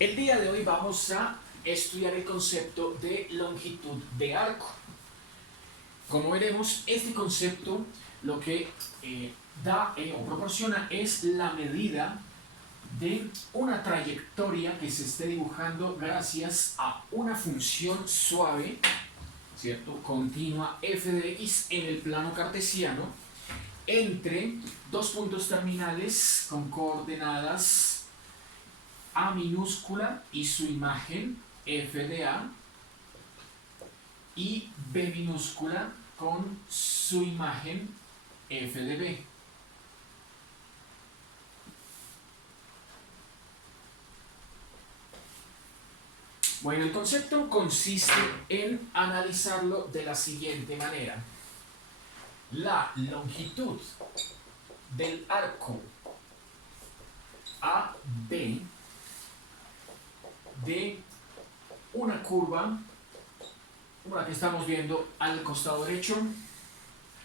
El día de hoy vamos a estudiar el concepto de longitud de arco. Como veremos, este concepto lo que da o proporciona es la medida de una trayectoria que se esté dibujando gracias a una función suave, ¿cierto? Continua f de x en el plano cartesiano entre dos puntos terminales con coordenadas a minúscula y su imagen f de a y b minúscula con su imagen f de b. Bueno, el concepto consiste en analizarlo de la siguiente manera. La longitud del arco AB de una curva, como la que estamos viendo al costado derecho,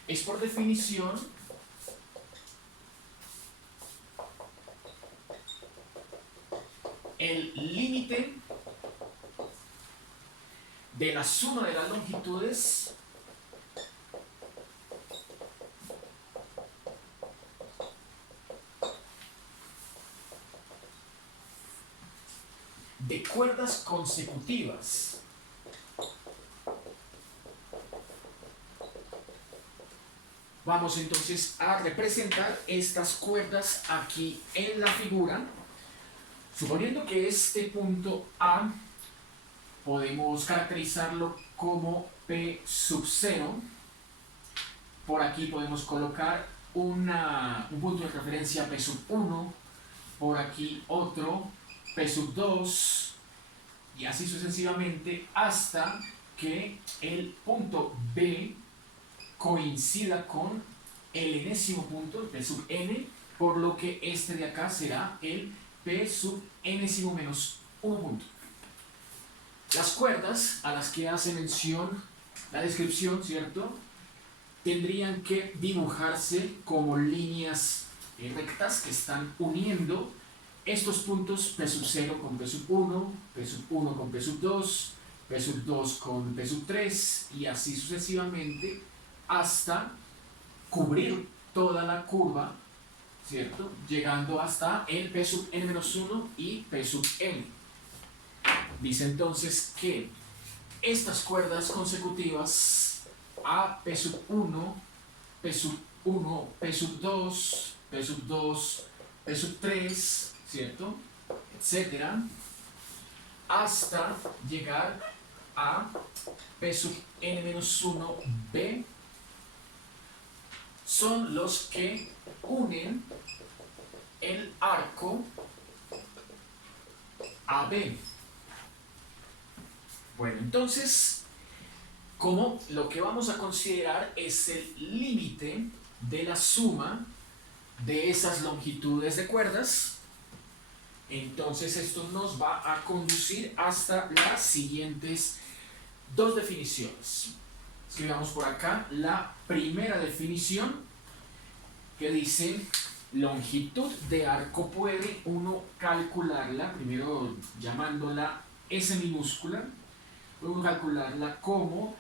es por definición el límite de la suma de las longitudes de cuerdas consecutivas Vamos entonces a representar estas cuerdas aquí en la figura, suponiendo que este punto A podemos caracterizarlo como P sub 0. Por aquí podemos colocar un punto de referencia P sub 1, por aquí otro P sub 2, y así sucesivamente hasta que el punto B coincida con el enésimo punto, el P sub n, por lo que este de acá será el P sub enésimo menos 1 punto. Las cuerdas a las que hace mención la descripción, ¿cierto?, tendrían que dibujarse como líneas rectas que están uniendo estos puntos P sub 0 con P sub 1, P sub 1 con P sub 2, P sub 2 con P sub 3 y así sucesivamente hasta cubrir toda la curva, ¿cierto?, llegando hasta el P sub n-1 y P sub n. Dice entonces que estas cuerdas consecutivas a P sub 1, P sub 1, P sub 2, P sub 2, P sub 3, ¿cierto?, etcétera, hasta llegar a P sub n-1b, son los que unen el arco AB. Bueno, entonces, como lo que vamos a considerar es el límite de la suma de esas longitudes de cuerdas, entonces esto nos va a conducir hasta las siguientes dos definiciones. Escribamos por acá la primera definición, que dice: longitud de arco puede uno calcularla, primero llamándola S minúscula, puede uno calcularla como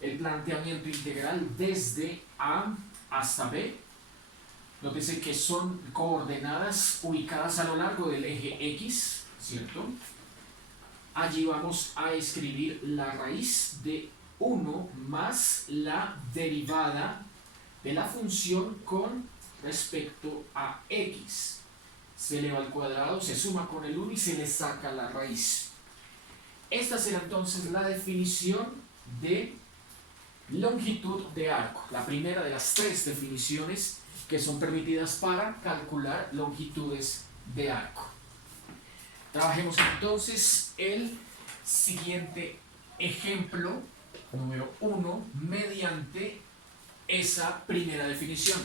el planteamiento integral desde A hasta B. Nótese que son coordenadas ubicadas a lo largo del eje X, ¿cierto? Allí vamos a escribir la raíz de 1 más la derivada de la función con respecto a x. Se eleva al cuadrado, se suma con el 1 y se le saca la raíz. Esta será entonces la definición de longitud de arco, la primera de las tres definiciones que son permitidas para calcular longitudes de arco. Trabajemos entonces el siguiente ejemplo, número 1, mediante esa primera definición.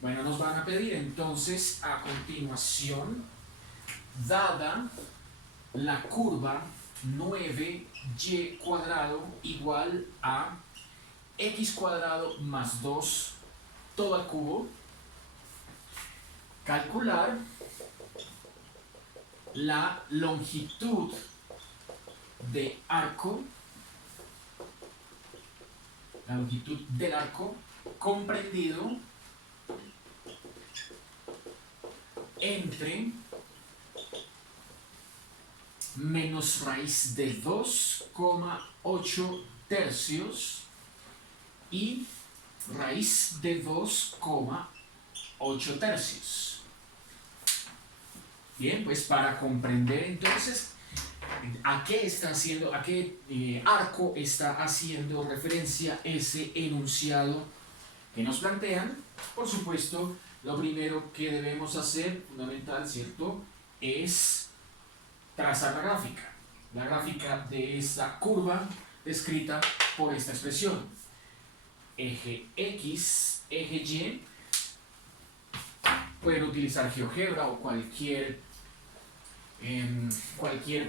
Bueno, nos van a pedir entonces a continuación, dada la curva 9y cuadrado igual a x cuadrado más 2 todo al cubo, calcular la longitud de arco, la longitud del arco comprendido entre menos raíz de 2,8 tercios y raíz de 2,8 tercios. Bien, pues para comprender entonces a qué arco está haciendo referencia ese enunciado que nos plantean, por supuesto, lo primero que debemos hacer, fundamental, ¿cierto?, es trazar la gráfica de esta curva descrita por esta expresión. Eje X, eje Y, pueden utilizar GeoGebra o cualquier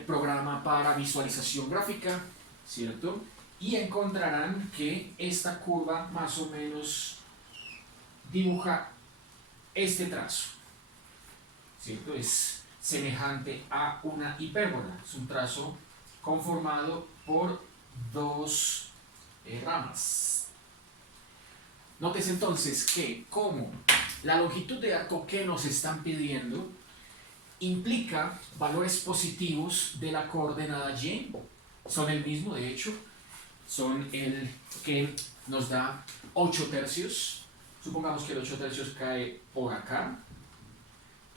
programa para visualización gráfica, ¿cierto? Y encontrarán que esta curva más o menos dibuja este trazo, ¿cierto? Es semejante a una hipérbola, es un trazo conformado por dos ramas. Notes entonces que como la longitud de arco que nos están pidiendo implica valores positivos de la coordenada y, son el mismo de hecho, son el que nos da 8 tercios, supongamos que el 8 tercios cae por acá,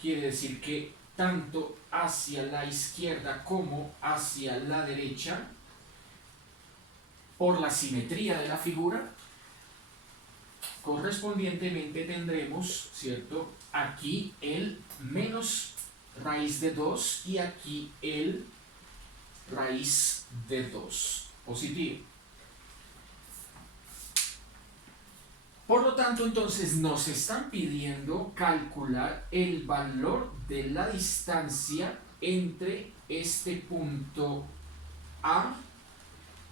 quiere decir que tanto hacia la izquierda como hacia la derecha, por la simetría de la figura, correspondientemente tendremos, ¿cierto?, aquí el menos raíz de 2 y aquí el raíz de 2 positivo. Por lo tanto, entonces nos están pidiendo calcular el valor de la distancia entre este punto A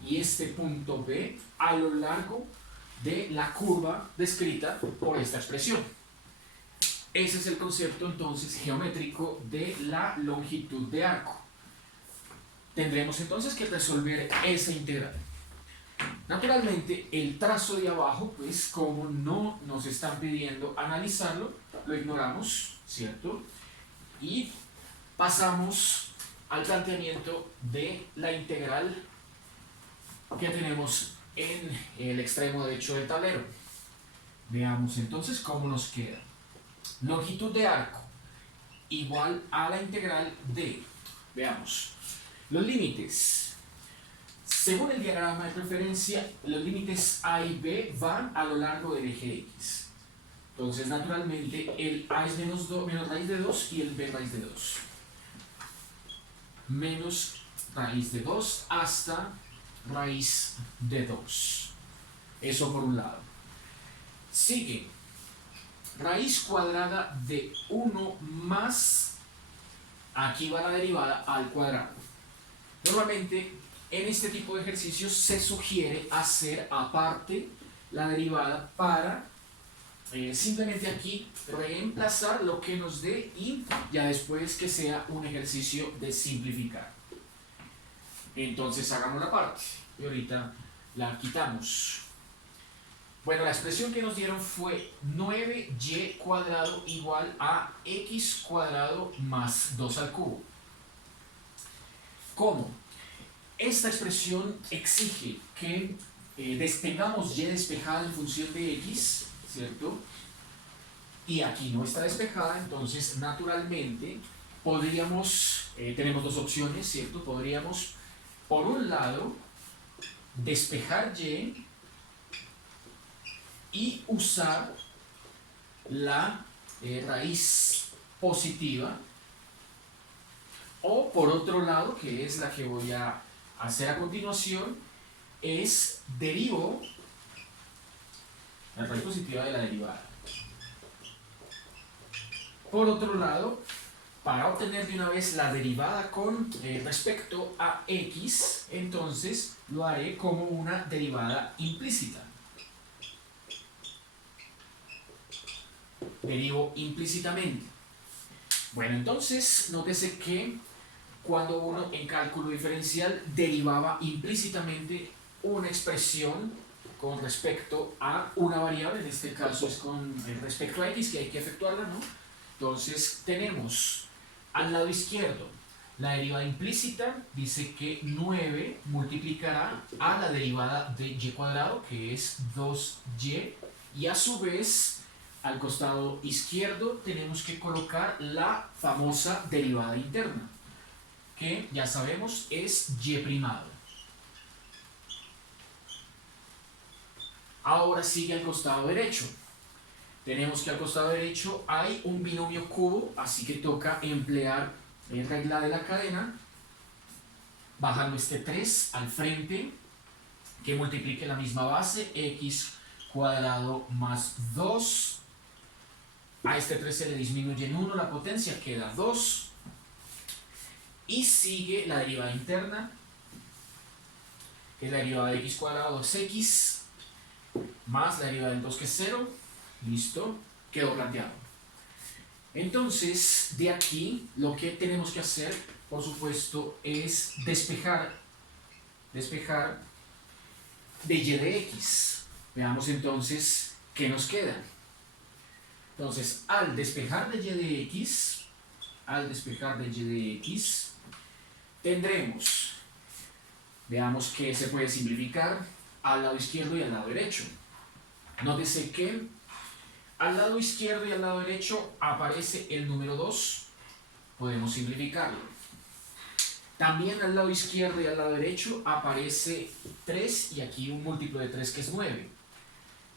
y este punto B a lo largo de la curva descrita por esta expresión. Ese es el concepto entonces geométrico de la longitud de arco. Tendremos entonces que resolver esa integral. Naturalmente, el trazo de abajo, pues como no nos están pidiendo analizarlo, lo ignoramos, ¿cierto? Y pasamos al planteamiento de la integral que tenemos en el extremo derecho del tablero. Veamos entonces cómo nos queda. Longitud de arco igual a la integral de, veamos, los límites. Según el diagrama de referencia, los límites A y B van a lo largo del eje X. Entonces, naturalmente, el A es menos raíz de 2 y el B raíz de 2. Menos raíz de 2 hasta raíz de 2. Eso por un lado. Sigue raíz cuadrada de 1 más, aquí va la derivada al cuadrado. Normalmente en este tipo de ejercicios se sugiere hacer aparte la derivada para simplemente aquí reemplazar lo que nos dé y ya después que sea un ejercicio de simplificar. Entonces hagamos la parte y ahorita la quitamos. Bueno, la expresión que nos dieron fue 9y cuadrado igual a x cuadrado más 2 al cubo. ¿Cómo? Esta expresión exige que tengamos y despejada en función de x, ¿cierto? Y aquí no está despejada, entonces naturalmente podríamos, tenemos dos opciones, ¿cierto? Podríamos, por un lado, despejar y usar la raíz positiva, o por otro lado, que es la que voy a hacer a continuación, es derivo la raíz positiva de la derivada. Por otro lado, para obtener de una vez la derivada con respecto a x, entonces lo haré como una derivada implícita. Derivo implícitamente. Bueno, entonces, nótese que cuando uno en cálculo diferencial derivaba implícitamente una expresión con respecto a una variable, en este caso es con respecto a x, que hay que efectuarla, ¿no? Entonces tenemos al lado izquierdo la derivada implícita, dice que 9 multiplicará a la derivada de y cuadrado, que es 2y, y a su vez al costado izquierdo tenemos que colocar la famosa derivada interna, que ya sabemos es y primado. Ahora sigue al costado derecho. Tenemos que al costado derecho hay un binomio cubo, así que toca emplear regla de la cadena, bajando este 3 al frente, que multiplique la misma base, x cuadrado más 2. A este 3 se le disminuye en 1 la potencia, queda 2. Y sigue la derivada interna, que es la derivada de x cuadrado 2x, más la derivada del 2 que es 0. Listo, quedó planteado. Entonces, de aquí lo que tenemos que hacer, por supuesto, es despejar de y de x. Veamos entonces qué nos queda. Entonces, al despejar de y de x, tendremos, veamos que se puede simplificar al lado izquierdo y al lado derecho. Nótese que al lado izquierdo y al lado derecho aparece el número 2, podemos simplificarlo. También al lado izquierdo y al lado derecho aparece 3 y aquí un múltiplo de 3 que es 9.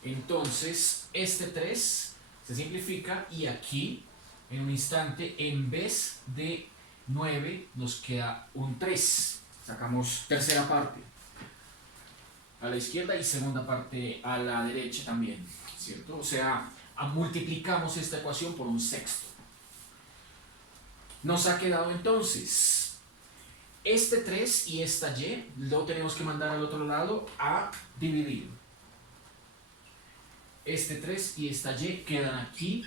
Entonces este 3 se simplifica y aquí en un instante en vez de 9 nos queda un 3. Sacamos tercera parte a la izquierda y segunda parte a la derecha también, ¿cierto? O sea, multiplicamos esta ecuación por un sexto. Nos ha quedado entonces este 3 y esta y, lo tenemos que mandar al otro lado a dividir. Este 3 y esta y quedan aquí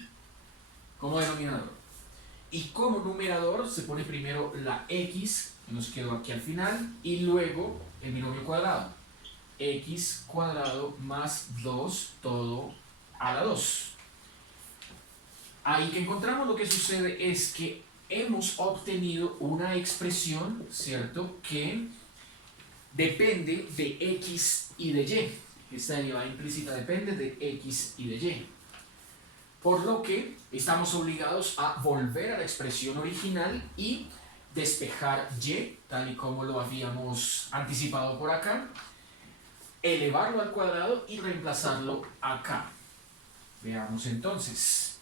como denominador. Y como numerador se pone primero la x, que nos quedó aquí al final, y luego el binomio cuadrado. X cuadrado más 2 todo a la 2. Ahí que encontramos lo que sucede es que hemos obtenido una expresión, ¿cierto?, que depende de x y de y. Esta derivada implícita depende de x y de y. Por lo que estamos obligados a volver a la expresión original y despejar y, tal y como lo habíamos anticipado por acá, elevarlo al cuadrado y reemplazarlo acá. Veamos entonces.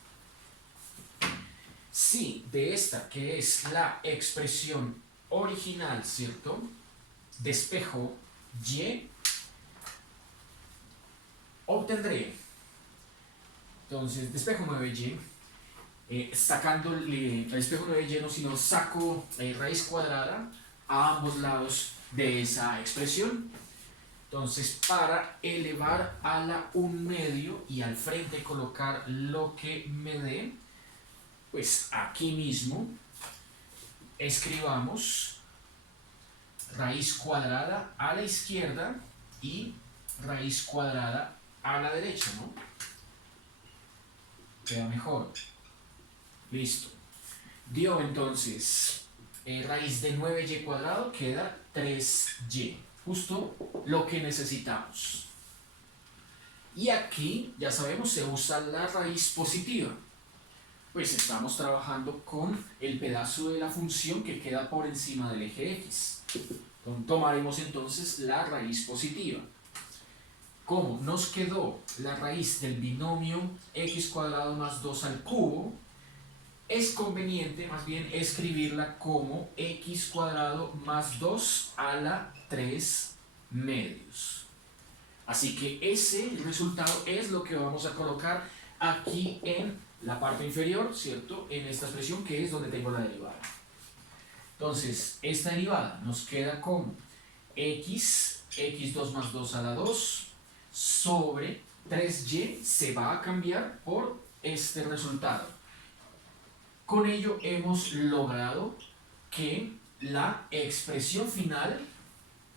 Si de esta, que es la expresión original, ¿cierto?, despejo y, obtendré, entonces, despejo 9y, sacándole, el despejo 9y no, sino saco raíz cuadrada a ambos lados de esa expresión. Entonces, para elevar a la 1/2 y al frente colocar lo que me dé, pues aquí mismo escribamos raíz cuadrada a la izquierda y raíz cuadrada a la derecha, ¿no? Queda mejor. Listo. Dio entonces raíz de 9y cuadrado, queda 3y. Justo lo que necesitamos. Y aquí, ya sabemos, se usa la raíz positiva. Pues estamos trabajando con el pedazo de la función que queda por encima del eje x. Tomaremos entonces la raíz positiva. Como nos quedó la raíz del binomio x cuadrado más 2 al cubo, es conveniente más bien escribirla como x cuadrado más 2 a la 3/2. Así que ese resultado es lo que vamos a colocar aquí en la parte inferior, ¿cierto?, en esta expresión que es donde tengo la derivada. Entonces, esta derivada nos queda como x2 más 2 a la 2 sobre 3y se va a cambiar por este resultado. Con ello hemos logrado que la expresión final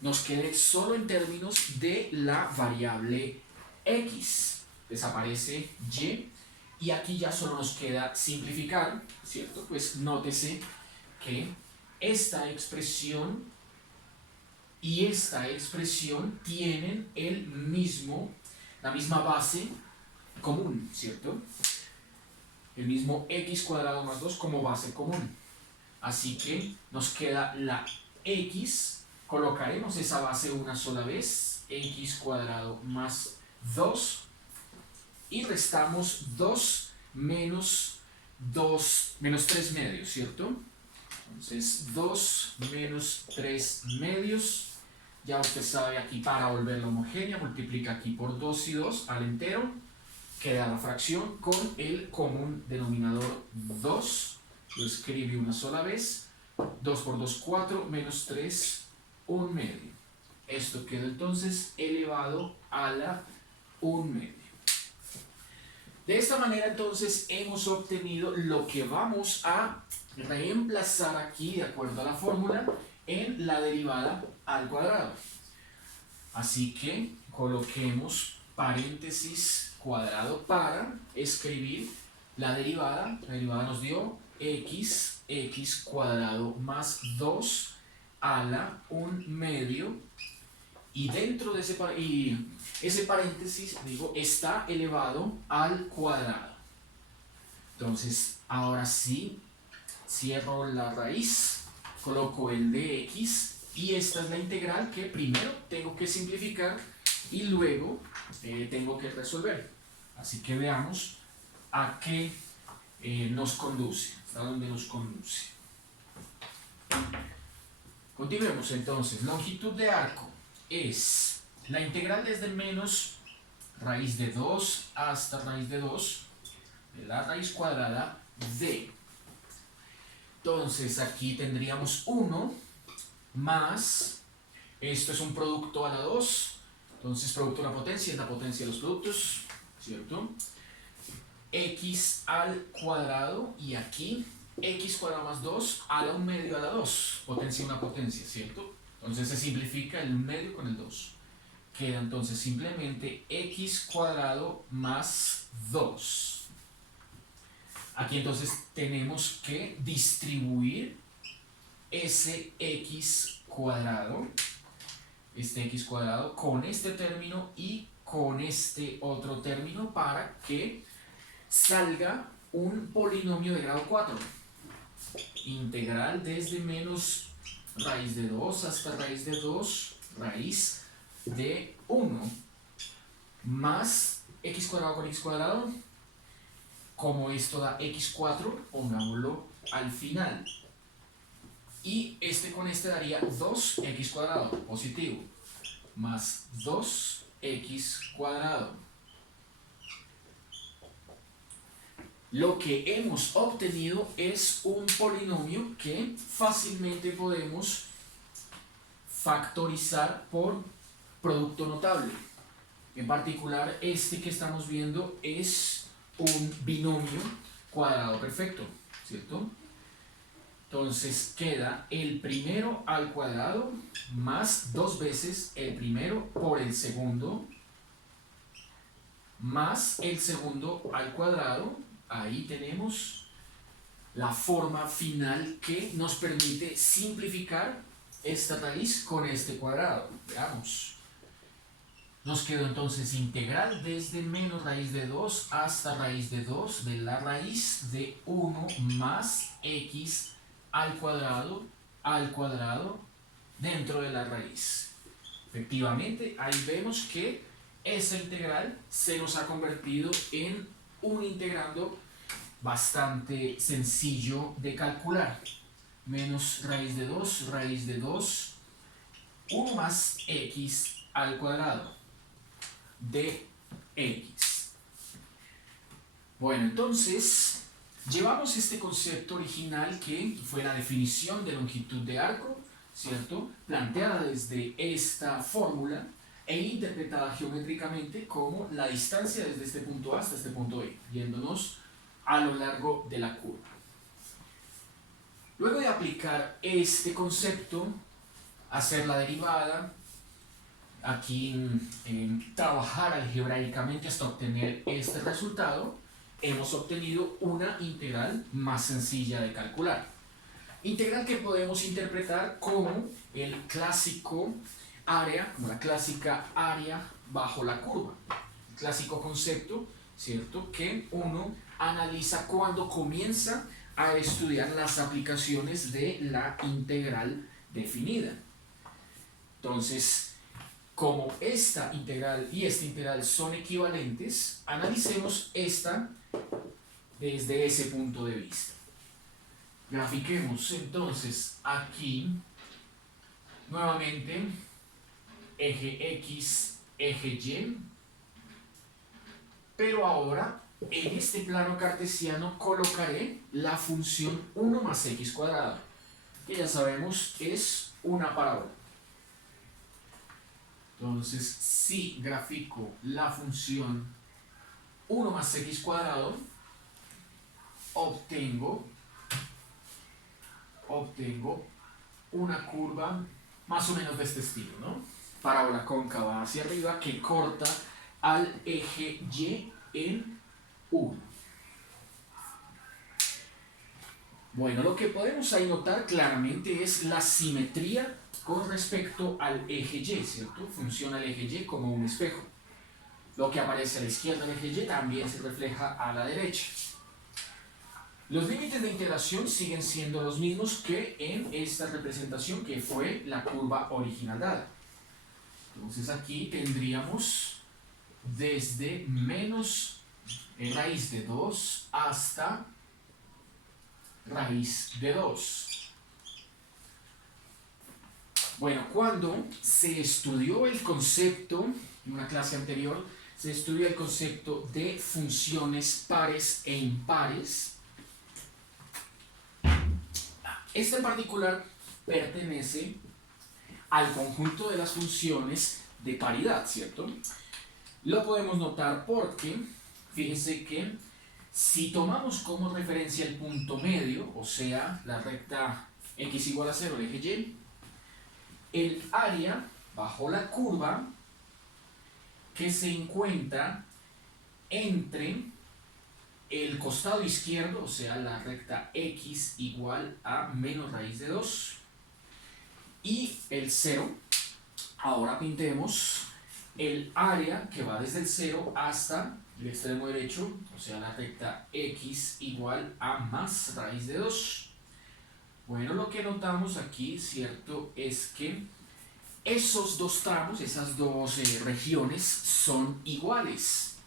nos quede solo en términos de la variable x. Desaparece y aquí ya solo nos queda simplificar, ¿cierto? Pues nótese que esta expresión y esta expresión tienen la misma base común, ¿cierto? El mismo x cuadrado más 2 como base común. Así que nos queda la x, colocaremos esa base una sola vez, x cuadrado más 2, y restamos 2 menos 3 medios, ¿cierto? Entonces 2 menos 3 medios, ya usted sabe aquí para volverla homogénea, multiplica aquí por 2 y 2 al entero, queda la fracción con el común denominador 2, lo escribe una sola vez, 2 por 2, 4, menos 3, 1 medio. Esto queda entonces elevado a la 1 medio. De esta manera entonces hemos obtenido lo que vamos a reemplazar aquí, de acuerdo a la fórmula, en la derivada al cuadrado. Así que coloquemos paréntesis cuadrado para escribir la derivada. La derivada nos dio x cuadrado más 2 a la 1 medio, y dentro de ese paréntesis, está elevado al cuadrado. Entonces, ahora sí, cierro la raíz, coloco el dx, y esta es la integral que primero tengo que simplificar y luego tengo que resolver. Así que veamos a qué nos conduce, a dónde nos conduce. Continuemos entonces. Longitud de arco es la integral desde menos raíz de 2 hasta raíz de 2 de la raíz cuadrada de. Entonces aquí tendríamos 1 más, esto es un producto a la 2, entonces producto de una potencia es la potencia de los productos, ¿cierto? X al cuadrado, y aquí x cuadrado más 2 a la 1 medio a la 2, potencia de una potencia, ¿cierto? Entonces se simplifica el 1 medio con el 2. Queda entonces simplemente x cuadrado más 2. Aquí entonces tenemos que distribuir ese x cuadrado, con este término y con este otro término para que salga un polinomio de grado 4. Integral desde menos raíz de 2 hasta raíz de 2, raíz de 1, más x cuadrado con x cuadrado. Como esto da x4, pongámoslo al final. Y este con este daría 2x cuadrado, positivo, más 2x cuadrado. Lo que hemos obtenido es un polinomio que fácilmente podemos factorizar por producto notable. En particular, este que estamos viendo es un binomio cuadrado perfecto, ¿cierto? Entonces queda el primero al cuadrado más 2 veces el primero por el segundo, más el segundo al cuadrado. Ahí tenemos la forma final que nos permite simplificar esta raíz con este cuadrado. Veamos. Nos quedó entonces integral desde menos raíz de 2 hasta raíz de 2 de la raíz de 1 más x al cuadrado dentro de la raíz. Efectivamente, ahí vemos que esa integral se nos ha convertido en un integrando bastante sencillo de calcular. Menos raíz de 2, 1 más x al cuadrado de x. Bueno, entonces llevamos este concepto original que fue la definición de longitud de arco, ¿cierto? Planteada desde esta fórmula e interpretada geométricamente como la distancia desde este punto A hasta este punto E, yéndonos a lo largo de la curva. Luego de aplicar este concepto, hacer la derivada, aquí trabajar algebraicamente hasta obtener este resultado, hemos obtenido una integral más sencilla de calcular. Integral que podemos interpretar como el clásico área, como la clásica área bajo la curva. El clásico concepto, ¿cierto?, que uno analiza cuando comienza a estudiar las aplicaciones de la integral definida. Entonces, como esta integral y esta integral son equivalentes, analicemos esta desde ese punto de vista. Grafiquemos entonces aquí nuevamente eje X, eje Y, pero ahora en este plano cartesiano colocaré la función 1 más x cuadrado, que ya sabemos es una parábola. Entonces, si grafico la función 1 más x cuadrado, obtengo una curva más o menos de este estilo, ¿no? Parábola cóncava hacia arriba que corta al eje Y en 1. Bueno, lo que podemos ahí notar claramente es la simetría con respecto al eje Y, ¿cierto? Funciona el eje Y como un espejo. Lo que aparece a la izquierda del eje Y también se refleja a la derecha. Los límites de integración siguen siendo los mismos que en esta representación que fue la curva original dada. Entonces aquí tendríamos desde menos raíz de 2 hasta raíz de 2. Bueno, cuando se estudió el concepto, en una clase anterior, se estudió el concepto de funciones pares e impares. Este en particular pertenece al conjunto de las funciones de paridad, ¿cierto? Lo podemos notar porque, fíjense que si tomamos como referencia el punto medio, o sea, la recta x igual a 0, el eje Y, el área bajo la curva que se encuentra entre el costado izquierdo, o sea, la recta x igual a menos raíz de 2, y el 0, ahora pintemos el área que va desde el 0 hasta el extremo derecho, o sea, la recta x igual a más raíz de 2. Bueno, lo que notamos aquí, ¿cierto?, es que esos dos tramos, esas dos regiones son iguales.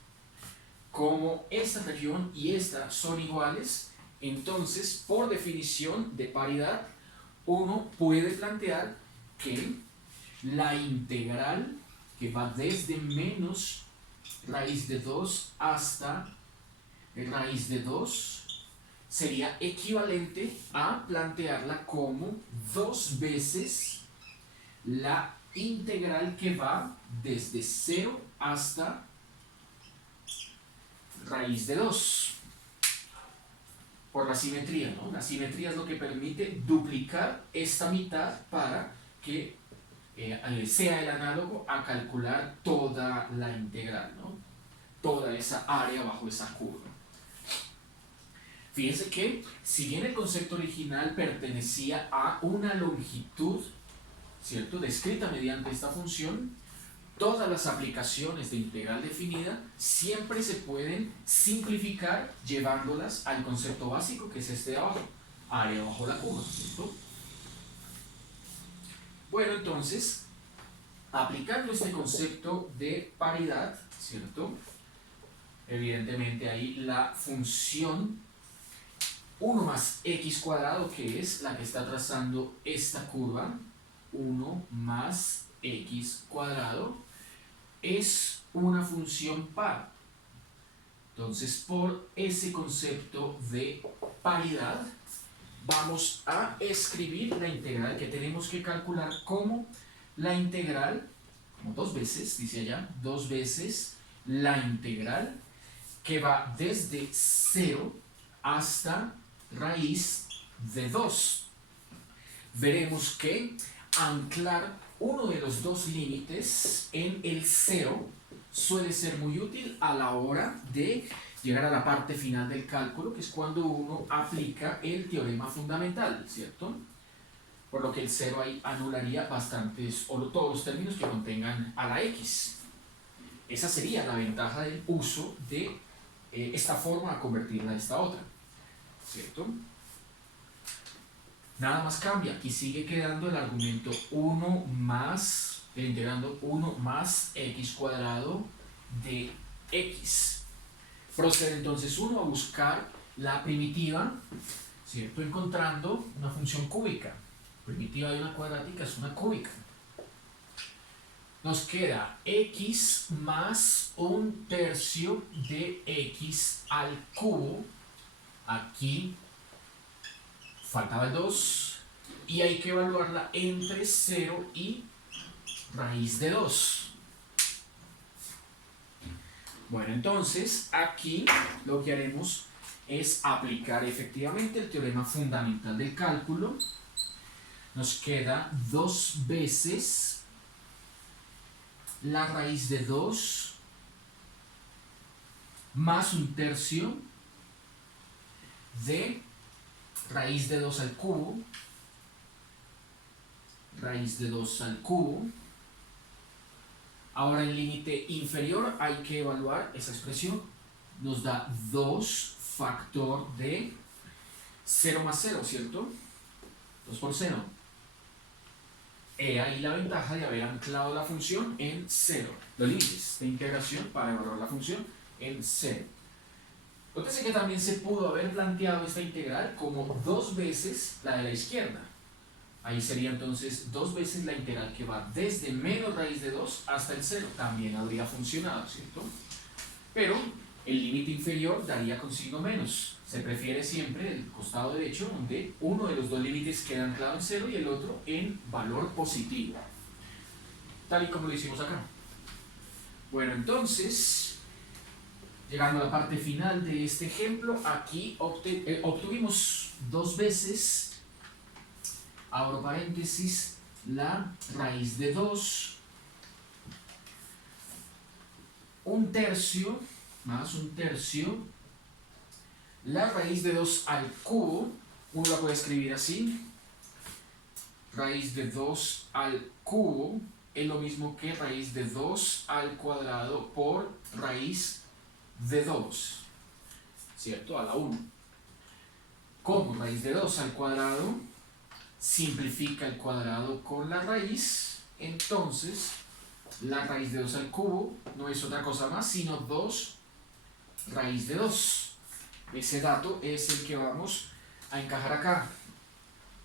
Como esta región y esta son iguales, entonces, por definición de paridad, uno puede plantear que la integral que va desde menos raíz de 2 hasta raíz de 2 sería equivalente a plantearla como 2 veces la integral que va desde 0 hasta raíz de 2. Por la simetría, ¿no? La simetría es lo que permite duplicar esta mitad para que sea el análogo a calcular toda la integral, ¿no? Toda esa área bajo esa curva. Fíjense que, si bien el concepto original pertenecía a una longitud, ¿cierto?, descrita mediante esta función, todas las aplicaciones de integral definida siempre se pueden simplificar llevándolas al concepto básico que es este de abajo, área bajo la curva, ¿cierto? Bueno, entonces, aplicando este concepto de paridad, ¿cierto?, evidentemente ahí la función 1 más x cuadrado, que es la que está trazando esta curva, 1 más x cuadrado, es una función par. Entonces, por ese concepto de paridad, vamos a escribir la integral que tenemos que calcular como la integral, como 2 veces, dice allá, 2 veces la integral que va desde 0 hasta raíz de 2. veremos que anclar uno de los dos límites en el cero suele ser muy útil a la hora de llegar a la parte final del cálculo, que es cuando uno aplica el teorema fundamental, ¿cierto? Por lo que el cero ahí anularía bastantes, o todos los términos que contengan a la x. Esa sería la ventaja del uso de esta forma a convertirla a esta otra, ¿cierto? Nada más cambia, aquí sigue quedando el argumento 1 más, integrando 1 más x cuadrado de x. Procede entonces uno a buscar la primitiva, ¿cierto? Encontrando una función cúbica. Primitiva de una cuadrática es una cúbica. Nos queda x más 1/3 de x al cubo. Aquí faltaba el 2 y hay que evaluarla entre 0 y raíz de 2. Bueno, entonces aquí lo que haremos es aplicar efectivamente el teorema fundamental del cálculo. Nos queda 2 veces la raíz de 2 más 1/3 de raíz de 2 al cubo, raíz de 2 al cubo. Ahora en límite inferior hay que evaluar esa expresión. Nos da 2 factor de 0 más 0, ¿cierto? 2 por 0. He ahí la ventaja de haber anclado la función en 0. Los límites de integración para evaluar la función en 0. Nótese que también se pudo haber planteado esta integral como 2 veces la de la izquierda. Ahí sería entonces 2 veces la integral que va desde menos raíz de 2 hasta el 0. También habría funcionado, ¿cierto? Pero el límite inferior daría con signo menos. Se prefiere siempre el costado derecho, donde uno de los dos límites queda anclado en 0 y el otro en valor positivo. Tal y como lo hicimos acá. Bueno, entonces, llegando a la parte final de este ejemplo, aquí obtuvimos 2 veces, abro paréntesis, la raíz de 2, 1/3 más 1/3, la raíz de 2 al cubo, uno la puede escribir así, raíz de 2 al cubo es lo mismo que raíz de 2 al cuadrado por raíz de 2, ¿cierto? A la 1. Como raíz de 2 al cuadrado simplifica el cuadrado con la raíz, entonces la raíz de 2 al cubo no es otra cosa más sino 2 raíz de 2. Ese dato es el que vamos a encajar acá.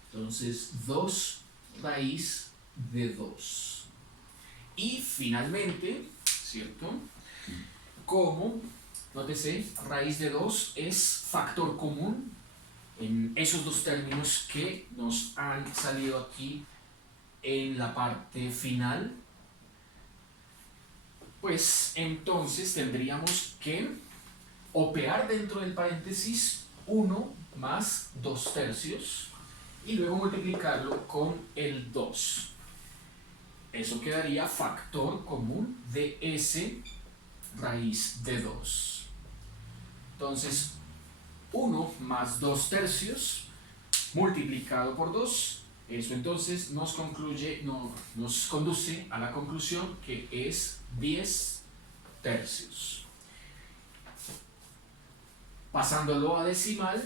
Entonces 2 raíz de 2. Y finalmente, ¿cierto? Como, nótese, raíz de 2 es factor común en esos dos términos que nos han salido aquí en la parte final. Pues entonces tendríamos que operar dentro del paréntesis 1 más 2/3 y luego multiplicarlo con el 2. Eso quedaría factor común de S raíz de 2. Entonces 1 más 2/3 multiplicado por 2, eso entonces nos conduce a la conclusión que es 10/3. Pasándolo a decimal,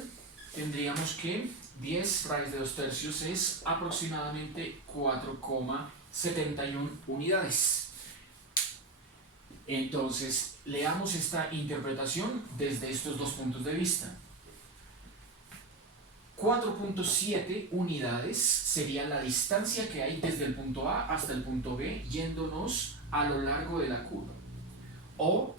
tendríamos que 10 raíz de 2/3 es aproximadamente 4,71 unidades. Entonces, leamos esta interpretación desde estos dos puntos de vista. 4,7 unidades sería la distancia que hay desde el punto A hasta el punto B yéndonos a lo largo de la curva. O,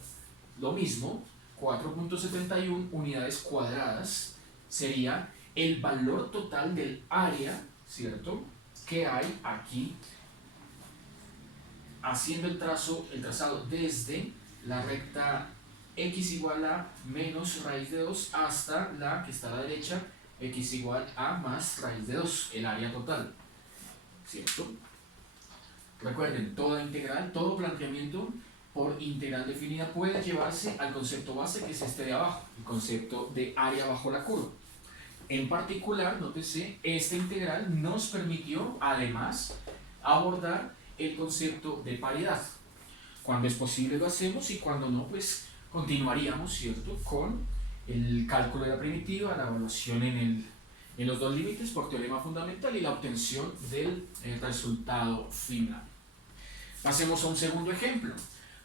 lo mismo, 4,71 unidades cuadradas sería el valor total del área, ¿cierto?, que hay aquí, haciendo el trazado desde la recta x igual a menos raíz de 2 hasta la que está a la derecha, x igual a más raíz de 2, el área total, ¿cierto? Recuerden, toda integral, todo planteamiento por integral definida puede llevarse al concepto base, que es este de abajo, el concepto de área bajo la curva. En particular, nótese, esta integral nos permitió además abordar el concepto de paridad. Cuando es posible lo hacemos y cuando no, pues continuaríamos, ¿cierto?, con el cálculo de la primitiva, la evaluación en los dos límites por teorema fundamental y la obtención del resultado final. Pasemos a un segundo ejemplo,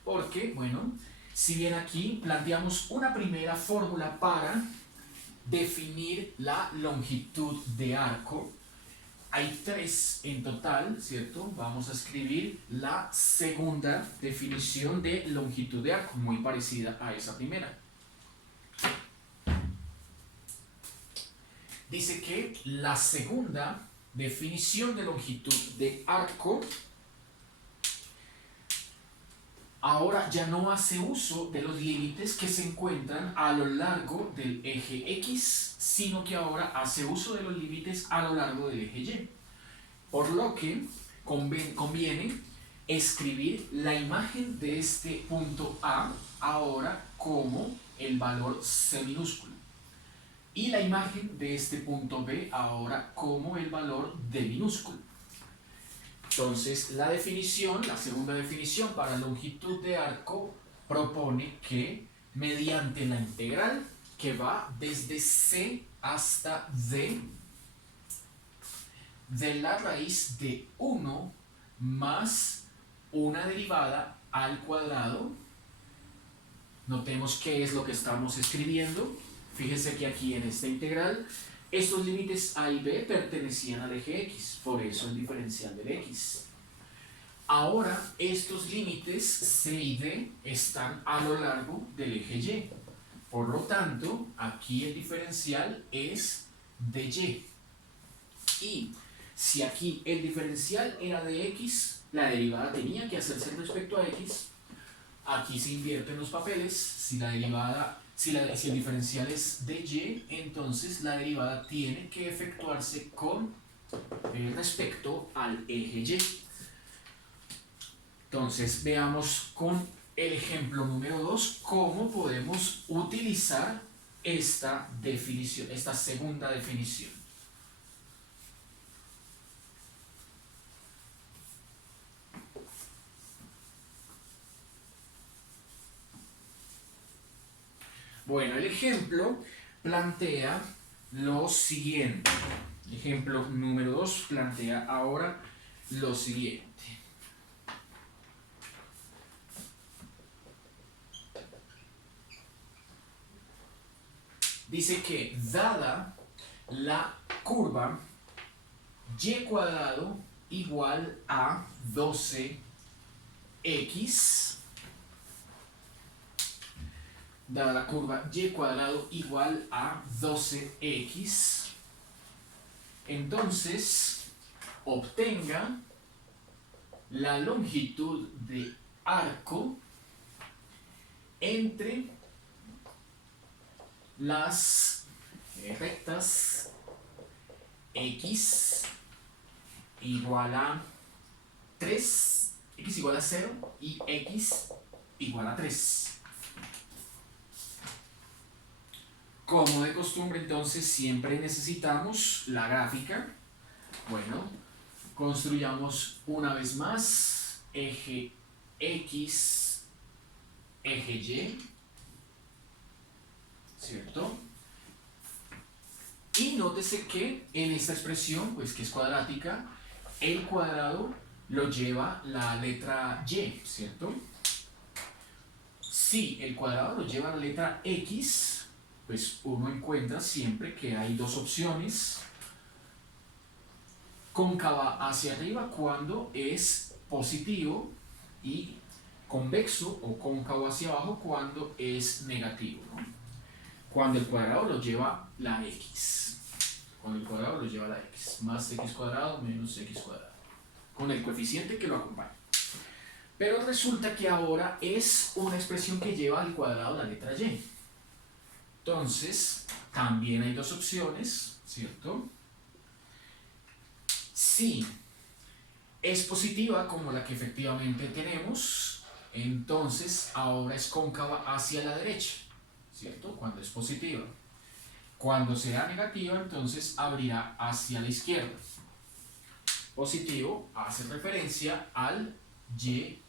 porque, bueno, si bien aquí planteamos una primera fórmula para definir la longitud de arco, hay 3 en total, ¿cierto? Vamos a escribir la segunda definición de longitud de arco, muy parecida a esa primera. Dice que la segunda definición de longitud de arco ahora ya no hace uso de los límites que se encuentran a lo largo del eje X, sino que ahora hace uso de los límites a lo largo del eje Y. Por lo que conviene escribir la imagen de este punto A ahora como el valor C minúsculo y la imagen de este punto B ahora como el valor D minúsculo. Entonces, la segunda definición para longitud de arco propone que mediante la integral que va desde C hasta D de la raíz de 1 más una derivada al cuadrado, notemos qué es lo que estamos escribiendo. Fíjense que aquí en esta integral estos límites A y B pertenecían al eje X, por eso el diferencial del X. Ahora estos límites C y D están a lo largo del eje Y. Por lo tanto, aquí el diferencial es dy. Y si aquí el diferencial era de X, la derivada tenía que hacerse respecto a X. Aquí se invierten los papeles. Si el diferencial es de Y, entonces la derivada tiene que efectuarse con respecto al eje Y. Entonces veamos con el ejemplo número 2 cómo podemos utilizar esta definición, esta segunda definición. Bueno, el ejemplo plantea lo siguiente. El ejemplo número 2 plantea ahora lo siguiente. Dice que dada la curva y cuadrado igual a 12x, dada la curva y cuadrado igual a 12x, entonces obtenga la longitud de arco entre las rectas x igual a 3, x igual a 0 y x igual a 3. Como de costumbre, entonces siempre necesitamos la gráfica. Bueno, construyamos una vez más eje X, eje Y, ¿cierto? Y nótese que en esta expresión, pues que es cuadrática, el cuadrado lo lleva la letra Y, ¿cierto? Si el cuadrado lo lleva la letra X, pues uno encuentra siempre que hay dos opciones: cóncava hacia arriba cuando es positivo y convexo o cóncavo hacia abajo cuando es negativo, ¿no? Cuando el cuadrado lo lleva la x, cuando el cuadrado lo lleva la x, más x cuadrado menos x cuadrado, con el coeficiente que lo acompaña. Pero resulta que ahora es una expresión que lleva al cuadrado la letra y. Entonces, también hay dos opciones: ¿cierto? Si es positiva como la que efectivamente tenemos, entonces ahora es cóncava hacia la derecha, ¿cierto? Cuando es positiva. Cuando sea negativa, entonces abrirá hacia la izquierda. Positivo hace referencia al y,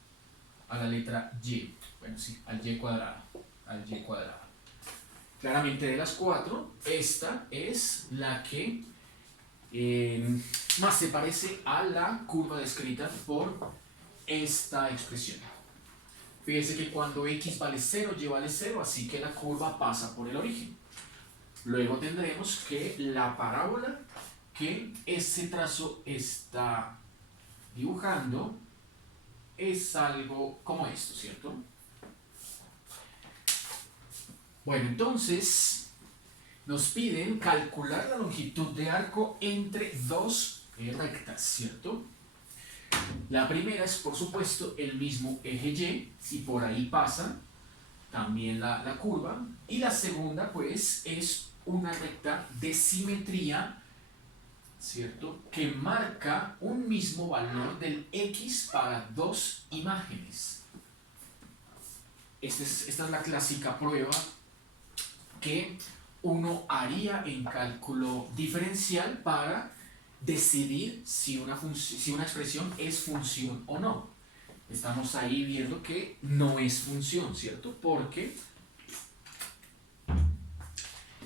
a la letra y, bueno, sí, al y cuadrado, Claramente de las cuatro, esta es la que más se parece a la curva descrita por esta expresión. Fíjese que cuando x vale 0, y vale 0, así que la curva pasa por el origen. Luego tendremos que la parábola que ese trazo está dibujando es algo como esto, ¿cierto? Bueno, entonces nos piden calcular la longitud de arco entre dos rectas, ¿cierto? La primera es, por supuesto, el mismo eje y por ahí pasa también la curva. Y la segunda, pues, es una recta de simetría, ¿cierto? Que marca un mismo valor del x para dos imágenes. Esta es la clásica prueba que uno haría en cálculo diferencial para decidir si una expresión es función o no. Estamos ahí viendo que no es función, ¿cierto? Porque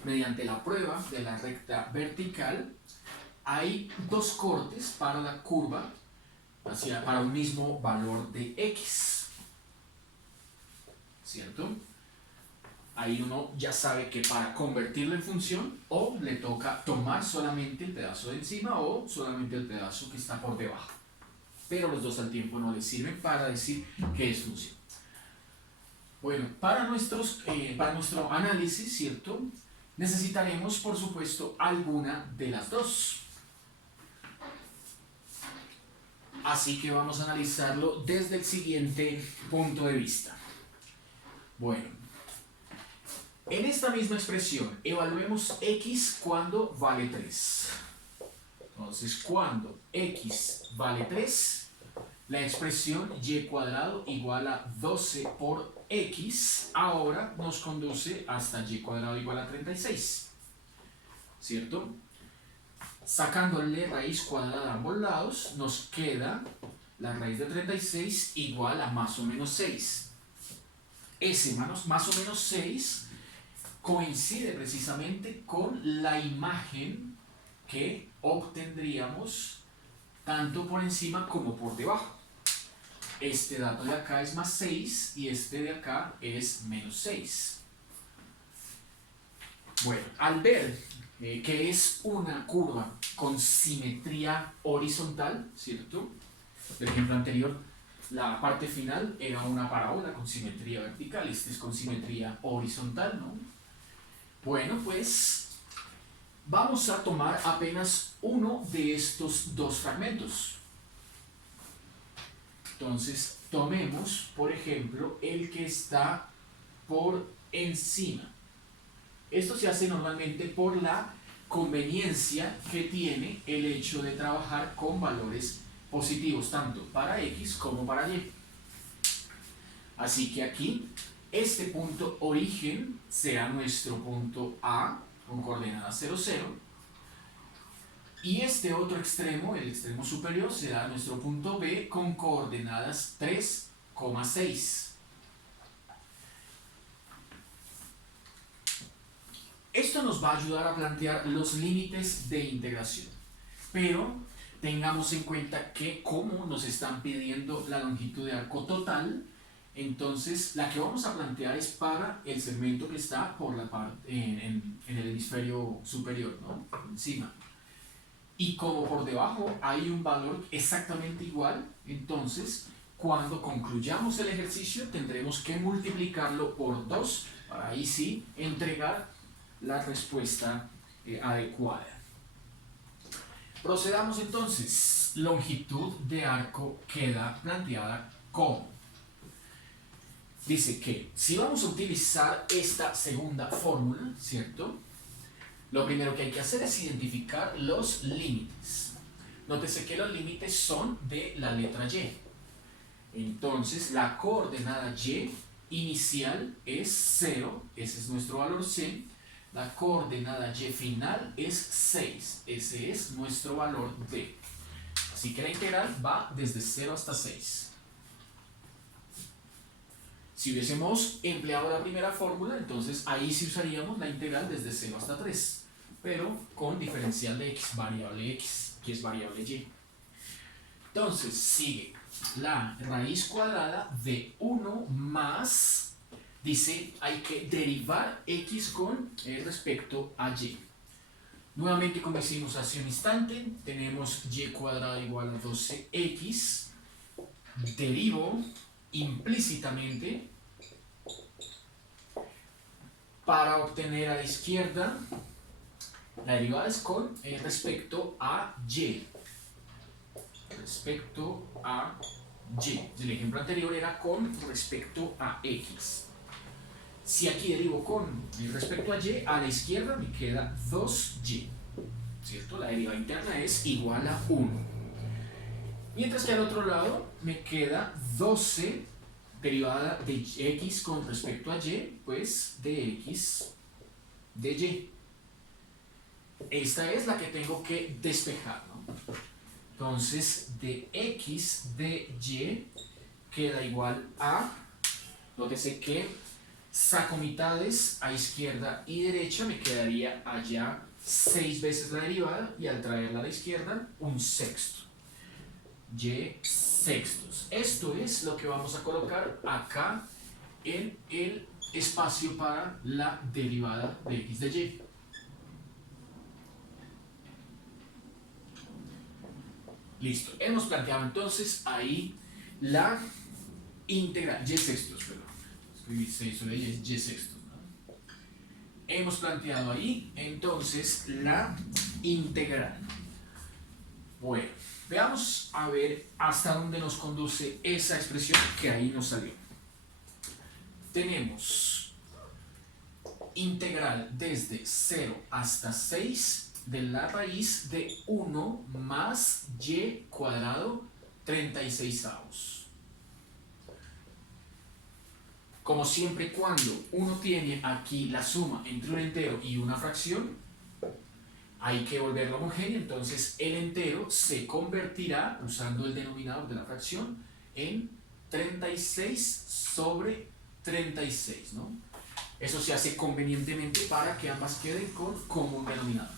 mediante la prueba de la recta vertical hay dos cortes para la curva para un mismo valor de x, ¿cierto? Ahí uno ya sabe que para convertirlo en función o le toca tomar solamente el pedazo de encima o solamente el pedazo que está por debajo. Pero los dos al tiempo no les sirven para decir que es función. Bueno, para nuestro análisis, ¿cierto? Necesitaremos, por supuesto, alguna de las dos. Así que vamos a analizarlo desde el siguiente punto de vista. Bueno, en esta misma expresión, evaluemos x cuando vale 3. Entonces, cuando x vale 3, la expresión y cuadrado igual a 12 por x, ahora nos conduce hasta y cuadrado igual a 36, ¿cierto? Sacándole raíz cuadrada a ambos lados, nos queda la raíz de 36 igual a más o menos 6. Ese más o menos 6 coincide precisamente con la imagen que obtendríamos tanto por encima como por debajo. Este dato de acá es más 6 y este de acá es menos 6. Bueno, al ver que es una curva con simetría horizontal, ¿cierto? Del ejemplo anterior, la parte final era una parábola con simetría vertical, este es con simetría horizontal, ¿no? Bueno, pues vamos a tomar apenas uno de estos dos fragmentos. Entonces, tomemos, por ejemplo, el que está por encima. Esto se hace normalmente por la conveniencia que tiene el hecho de trabajar con valores positivos, tanto para x como para y. Así que aquí, este punto origen será nuestro punto A con coordenadas 0, 0. Y este otro extremo, el extremo superior, será nuestro punto B con coordenadas 3,6. Esto nos va a ayudar a plantear los límites de integración. Pero tengamos en cuenta que como nos están pidiendo la longitud de arco total, entonces la que vamos a plantear es para el segmento que está por la parte, en el hemisferio superior, ¿no? Por encima. Y como por debajo hay un valor exactamente igual, entonces cuando concluyamos el ejercicio tendremos que multiplicarlo por 2 para ahí sí entregar la respuesta adecuada. Procedamos entonces. Longitud de arco queda planteada como. Dice que si vamos a utilizar esta segunda fórmula, ¿cierto? Lo primero que hay que hacer es identificar los límites. Nótese que los límites son de la letra y. Entonces, la coordenada y inicial es 0, ese es nuestro valor c. La coordenada y final es 6, ese es nuestro valor d. Así que la integral va desde 0 hasta 6. Si hubiésemos empleado la primera fórmula, entonces ahí sí usaríamos la integral desde 0 hasta 3, pero con diferencial de x, variable x, que es variable y. Entonces sigue la raíz cuadrada de 1 más, dice, hay que derivar x con respecto a y. Nuevamente, como hicimos hace un instante, tenemos y cuadrado igual a 12x, derivo implícitamente para obtener a la izquierda, la derivada es con respecto a y. Respecto a y. El ejemplo anterior era con respecto a x. Si aquí derivo con respecto a y, a la izquierda me queda 2y, ¿cierto? La derivada interna es igual a 1. Mientras que al otro lado me queda 12 derivada de x con respecto a y, pues de x de y. Esta es la que tengo que despejar, ¿no? Entonces, de x de y queda igual a, nótese que saco mitades a izquierda y derecha, me quedaría allá 6 veces la derivada y al traerla a la izquierda, un sexto. Y sextos. Esto es lo que vamos a colocar acá en el espacio para la derivada de x de y. Listo, hemos planteado entonces ahí la integral, y sextos, perdón. Escribí 6 sobre y sextos, ¿no? Hemos planteado ahí entonces la integral. Bueno, veamos a ver hasta dónde nos conduce esa expresión que ahí nos salió. Tenemos integral desde 0 hasta 6 de la raíz de 1 más y cuadrado 36avos. Como siempre, cuando uno tiene aquí la suma entre un entero y una fracción, hay que volverlo homogéneo, entonces el entero se convertirá, usando el denominador de la fracción, en 36 sobre 36, ¿no? Eso se hace convenientemente para que ambas queden con común denominador.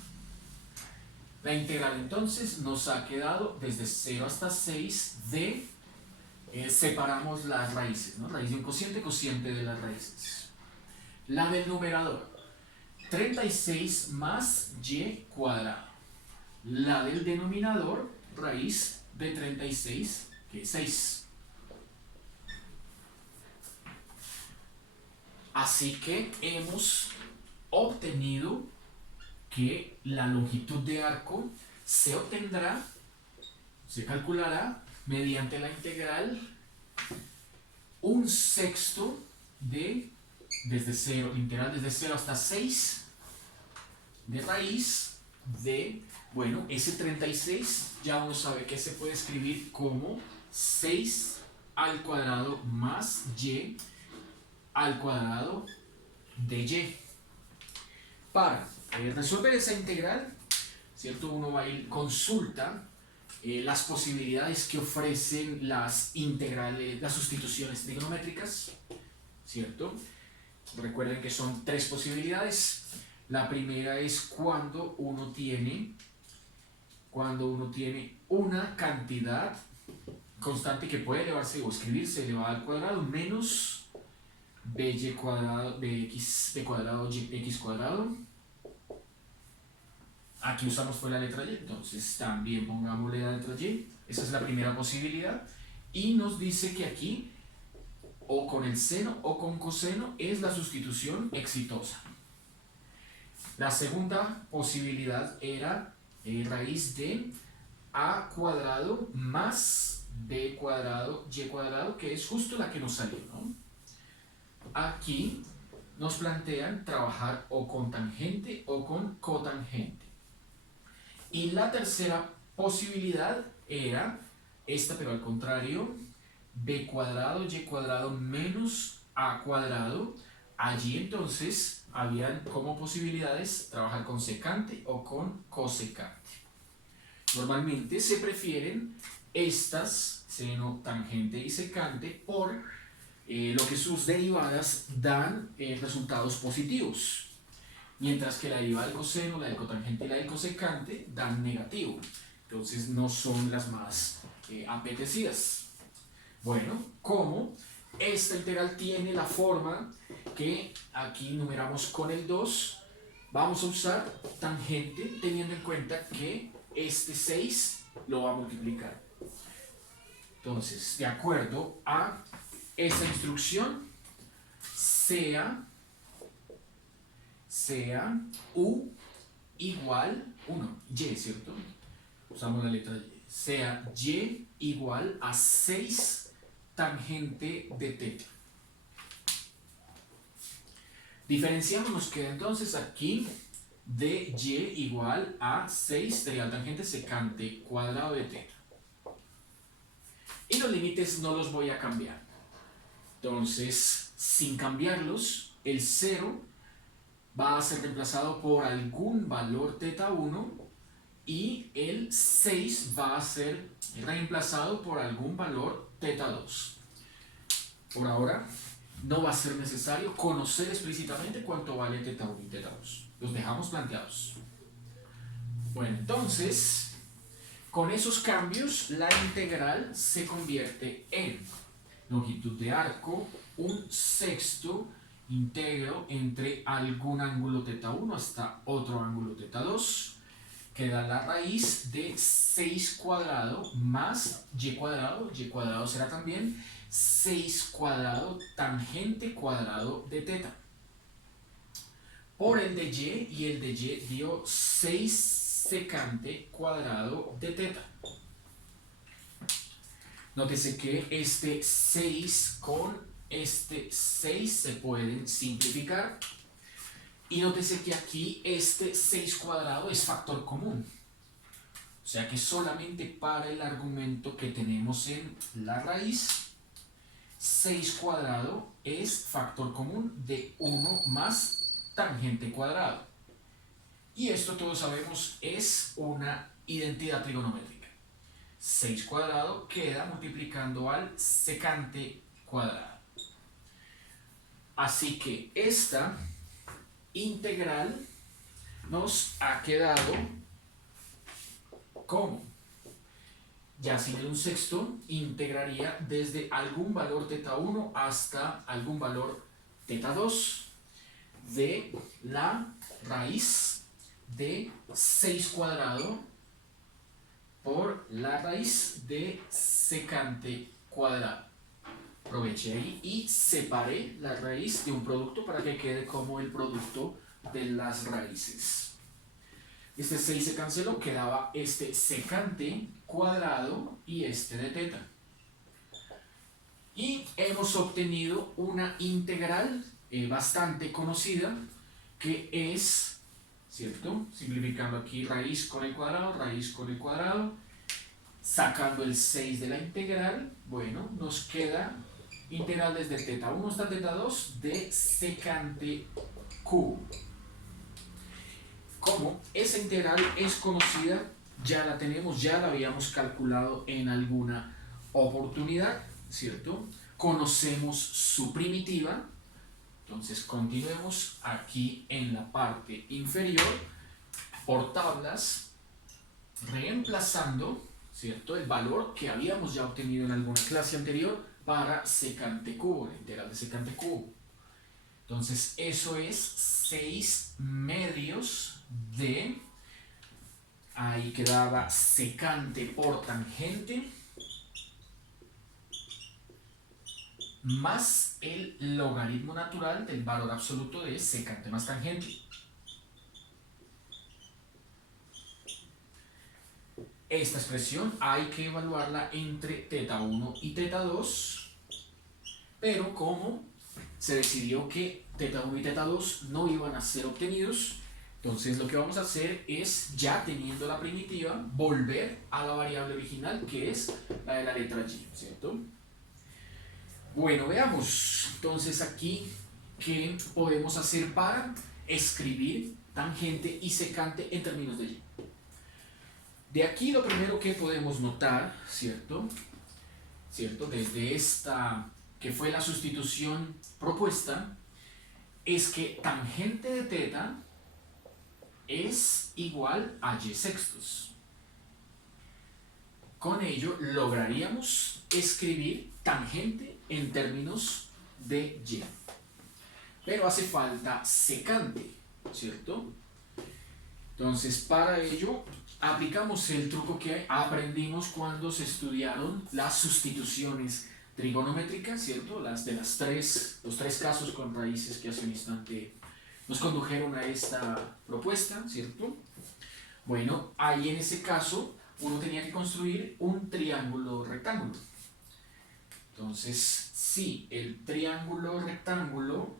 La integral entonces nos ha quedado desde 0 hasta 6 de, separamos las raíces, ¿no? Raíz de un cociente, cociente de las raíces. La del numerador, 36 más y cuadrado. La del denominador, raíz de 36, que es 6. Así que hemos obtenido que la longitud de arco se obtendrá, se calculará mediante la integral un sexto de, desde 0, integral desde 0 hasta 6 de raíz de, bueno, ese 36 ya uno sabe que se puede escribir como 6 al cuadrado más y al cuadrado de y. Para resolver esa integral, ¿cierto? Uno va a ir, consulta las posibilidades que ofrecen las integrales, las sustituciones trigonométricas, ¿cierto? Recuerden que son 3 posibilidades. La primera es cuando uno tiene una cantidad constante que puede elevarse o escribirse elevada al cuadrado menos by cuadrado, bx cuadrado x cuadrado. Aquí usamos fue la letra y, entonces también pongámosle la letra y. Esa es la primera posibilidad. Y nos dice que aquí, o con el seno o con coseno, es la sustitución exitosa. La segunda posibilidad era raíz de a cuadrado más b cuadrado y cuadrado, que es justo la que nos salió, ¿no? Aquí nos plantean trabajar o con tangente o con cotangente. Y la tercera posibilidad era esta, pero al contrario, b cuadrado y cuadrado menos a cuadrado. Allí entonces habían como posibilidades trabajar con secante o con cosecante. Normalmente se prefieren estas, seno, tangente y secante, por lo que sus derivadas dan resultados positivos, mientras que la derivada del coseno, la del cotangente y la del cosecante dan negativo. Entonces no son las más apetecidas. Bueno, como esta integral tiene la forma que aquí numeramos con el 2, vamos a usar tangente teniendo en cuenta que este 6 lo va a multiplicar. Entonces, de acuerdo a esta instrucción, sea u igual 1, y, ¿cierto? Usamos la letra y. Sea y igual a 6 tangente de teta. Diferenciamos, nos queda entonces aquí de y igual a 6 derivada tangente secante cuadrado de teta. Y los límites no los voy a cambiar. Entonces, sin cambiarlos, el 0 va a ser reemplazado por algún valor teta 1 y el 6 va a ser reemplazado por algún valor teta 2. Por ahora, no va a ser necesario conocer explícitamente cuánto vale teta 1 y teta 2. Los dejamos planteados. Bueno, entonces, con esos cambios, la integral se convierte en longitud de arco, 1/6 íntegro entre algún ángulo teta 1 hasta otro ángulo teta 2. Queda la raíz de 6 cuadrado más y cuadrado será también 6 cuadrado tangente cuadrado de teta. Por el de y el de y dio 6 secante cuadrado de teta. Nótese que este 6 con este 6 se pueden simplificar. Y nótese que aquí este 6 cuadrado es factor común. O sea que solamente para el argumento que tenemos en la raíz, 6 cuadrado es factor común de 1 más tangente cuadrado. Y esto todos sabemos es una identidad trigonométrica. 6 cuadrado queda multiplicando al secante cuadrado. Así que esta integral nos ha quedado como, ya sin el 1/6, integraría desde algún valor teta 1 hasta algún valor teta 2 de la raíz de 6 cuadrado por la raíz de secante cuadrado. Aproveché ahí y separé la raíz de un producto para que quede como el producto de las raíces. Este 6 se canceló, quedaba este secante cuadrado y este de teta. Y hemos obtenido una integral bastante conocida que es, ¿cierto? Simplificando aquí raíz con el cuadrado, sacando el 6 de la integral, bueno, nos queda integral desde teta 1 hasta teta 2 de secante cubo. Como esa integral es conocida, ya la tenemos, ya la habíamos calculado en alguna oportunidad, ¿cierto? Conocemos su primitiva, entonces continuemos aquí en la parte inferior, por tablas, reemplazando, ¿cierto?, el valor que habíamos ya obtenido en alguna clase anterior para secante cubo, la integral de secante cubo. Entonces eso es 6 medios de, ahí quedaba secante por tangente, más el logaritmo natural del valor absoluto de secante más tangente. Esta expresión hay que evaluarla entre teta 1 y teta 2, pero como se decidió que teta 1 y teta 2 no iban a ser obtenidos. Entonces lo que vamos a hacer es, ya teniendo la primitiva, volver a la variable original, que es la de la letra y, ¿cierto? Bueno, veamos entonces aquí qué podemos hacer para escribir tangente y secante en términos de y. De aquí lo primero que podemos notar, ¿cierto? Desde esta que fue la sustitución propuesta, es que tangente de teta es igual a y sextos. Con ello lograríamos escribir tangente en términos de y. Pero hace falta secante, ¿cierto? Entonces, para ello aplicamos el truco que aprendimos cuando se estudiaron las sustituciones trigonométricas, ¿cierto? Los tres casos con raíces que hace un instante nos condujeron a esta propuesta, ¿cierto? Bueno, ahí en ese caso uno tenía que construir un triángulo rectángulo. Entonces, si el triángulo rectángulo,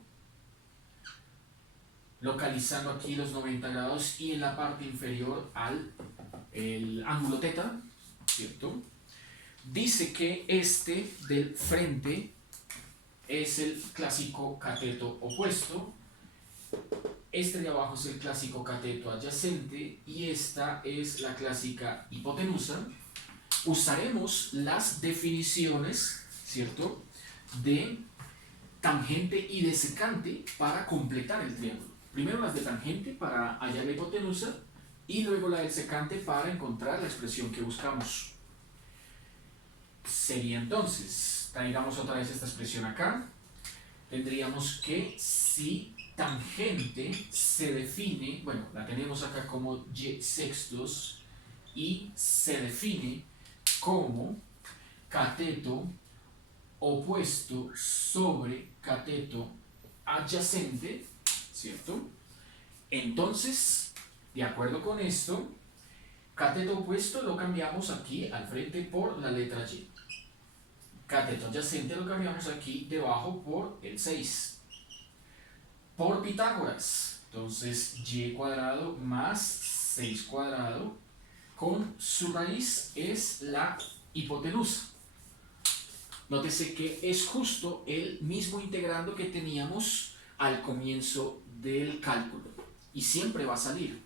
localizando aquí los 90 grados y en la parte inferior el ángulo teta, ¿cierto? Dice que este del frente es el clásico cateto opuesto, este de abajo es el clásico cateto adyacente y esta es la clásica hipotenusa. Usaremos las definiciones, ¿cierto?, de tangente y de secante para completar el triángulo. Primero las de tangente para hallar la hipotenusa y luego la del secante para encontrar la expresión que buscamos. Sería entonces, traigamos otra vez esta expresión acá, tendríamos que si tangente se define, bueno, la tenemos acá como y sextos y se define como cateto opuesto sobre cateto adyacente, ¿cierto? Entonces, de acuerdo con esto, cateto opuesto lo cambiamos aquí al frente por la letra y. Cateto adyacente lo cambiamos aquí debajo por el 6. Por Pitágoras, entonces y cuadrado más 6 cuadrado con su raíz es la hipotenusa. Nótese que es justo el mismo integrando que teníamos al comienzo del cálculo y siempre va a salir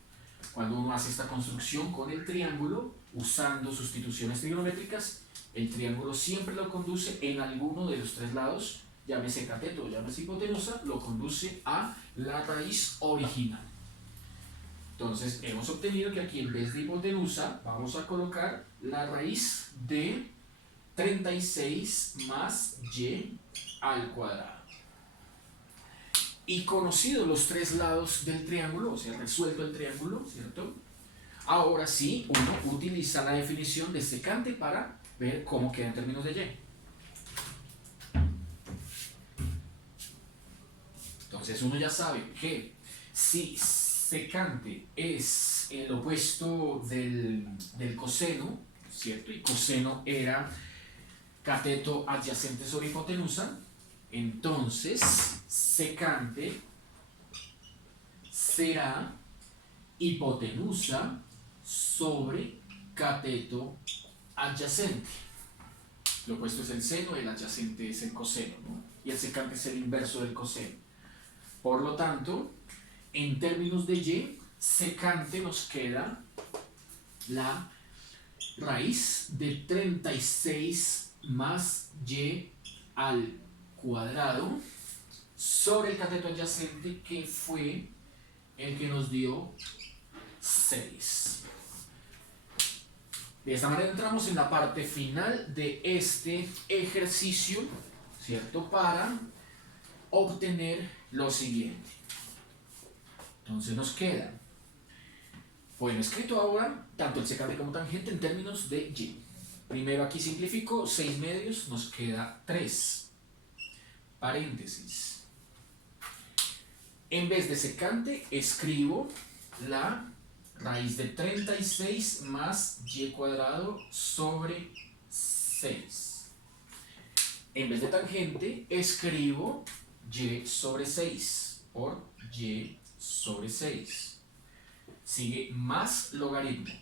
cuando uno hace esta construcción con el triángulo usando sustituciones trigonométricas. El triángulo siempre lo conduce en alguno de los tres lados, llámese cateto o llámese hipotenusa, lo conduce a la raíz original. Entonces hemos obtenido que aquí en vez de hipotenusa vamos a colocar la raíz de 36 más y al cuadrado. Y conocidos los tres lados del triángulo, o sea, resuelto el triángulo, ¿cierto? Ahora sí, uno utiliza la definición de secante para ver cómo queda en términos de y. Entonces uno ya sabe que si secante es el opuesto del coseno, ¿cierto? Y coseno era cateto adyacente sobre hipotenusa, entonces secante será hipotenusa sobre cateto adyacente. Lo opuesto es el seno, el adyacente es el coseno, ¿no? Y el secante es el inverso del coseno. Por lo tanto, en términos de y, secante nos queda la raíz de 36 más y al cuadrado sobre el cateto adyacente, que fue el que nos dio 6. De esta manera entramos en la parte final de este ejercicio, ¿cierto?, para obtener lo siguiente. Entonces nos queda, bueno, escrito ahora tanto el secante como tangente en términos de y. Primero aquí simplifico, 6 medios, nos queda 3. Paréntesis. En vez de secante, escribo la raíz de 36 más y cuadrado sobre 6. En vez de tangente, escribo y sobre 6 por y sobre 6. Sigue más logaritmo.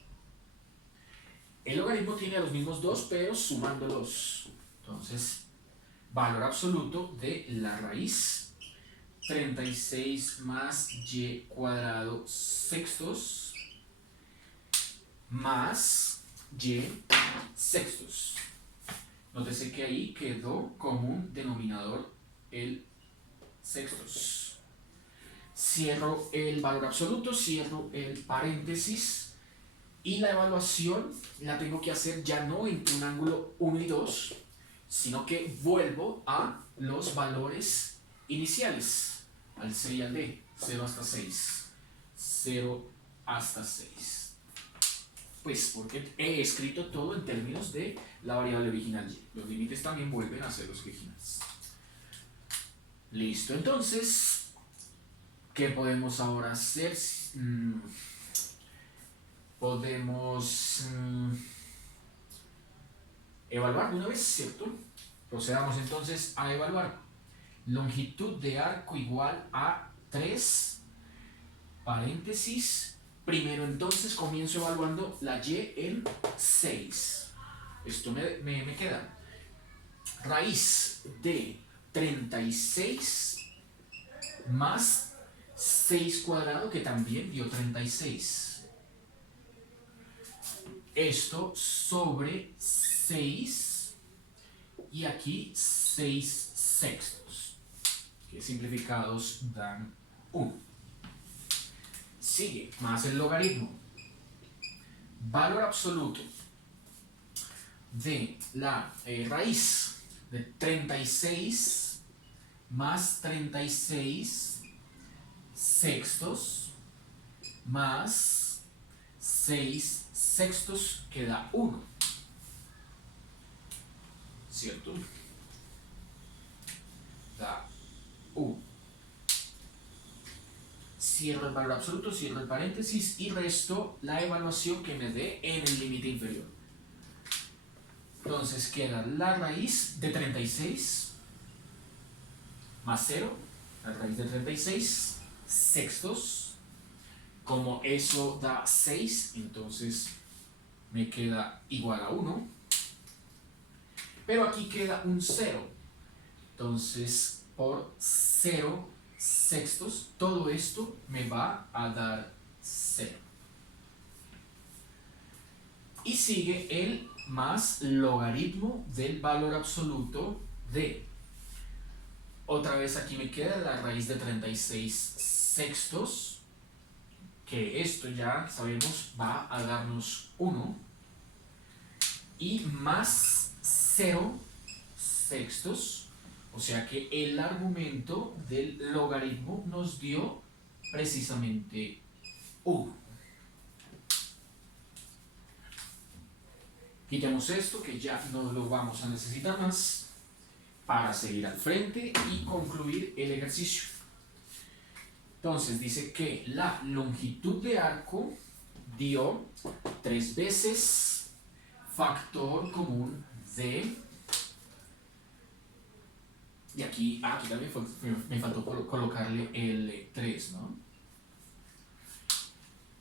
El logaritmo tiene a los mismos dos, pero sumándolos. Entonces, valor absoluto de la raíz 36 más y cuadrado sextos más y sextos. Nótese que ahí quedó como un denominador el sextos. Cierro el valor absoluto, cierro el paréntesis y la evaluación la tengo que hacer ya no entre un ángulo 1 y 2, sino que vuelvo a los valores iniciales, al C y al D, 0 hasta 6, 0 hasta 6. Pues porque he escrito todo en términos de la variable original y. Los límites también vuelven a ser los originales. Listo, entonces, ¿qué podemos ahora hacer? Podemos evaluar de una vez, ¿cierto? Procedamos entonces a evaluar. Longitud de arco igual a 3, paréntesis. Primero entonces comienzo evaluando la y en 6. Esto me queda raíz de 36 más 6 cuadrado, que también dio 36. Esto sobre 6 y aquí 6 sextos, que simplificados dan 1. Sigue más el logaritmo. Valor absoluto de la raíz de 36 más 36 sextos más 6 sextos, que da 1. ¿Cierto? Da 1. Cierro el valor absoluto, cierro el paréntesis y resto la evaluación que me dé en el límite inferior. Entonces queda la raíz de 36 más 0, la raíz de 36 sextos. Como eso da 6, entonces me queda igual a 1. Pero aquí queda un 0. Entonces, por 0 sextos, todo esto me va a dar 0. Y sigue el más logaritmo del valor absoluto de. Otra vez aquí me queda la raíz de 36 sextos, que esto ya sabemos va a darnos 1. Y más 0 sextos. O sea que el argumento del logaritmo nos dio precisamente 1. Quitemos esto, que ya no lo vamos a necesitar más, para seguir al frente y concluir el ejercicio. Entonces dice que la longitud de arco dio 3 veces factor común de. Y aquí también me faltó colocarle el 3, ¿no?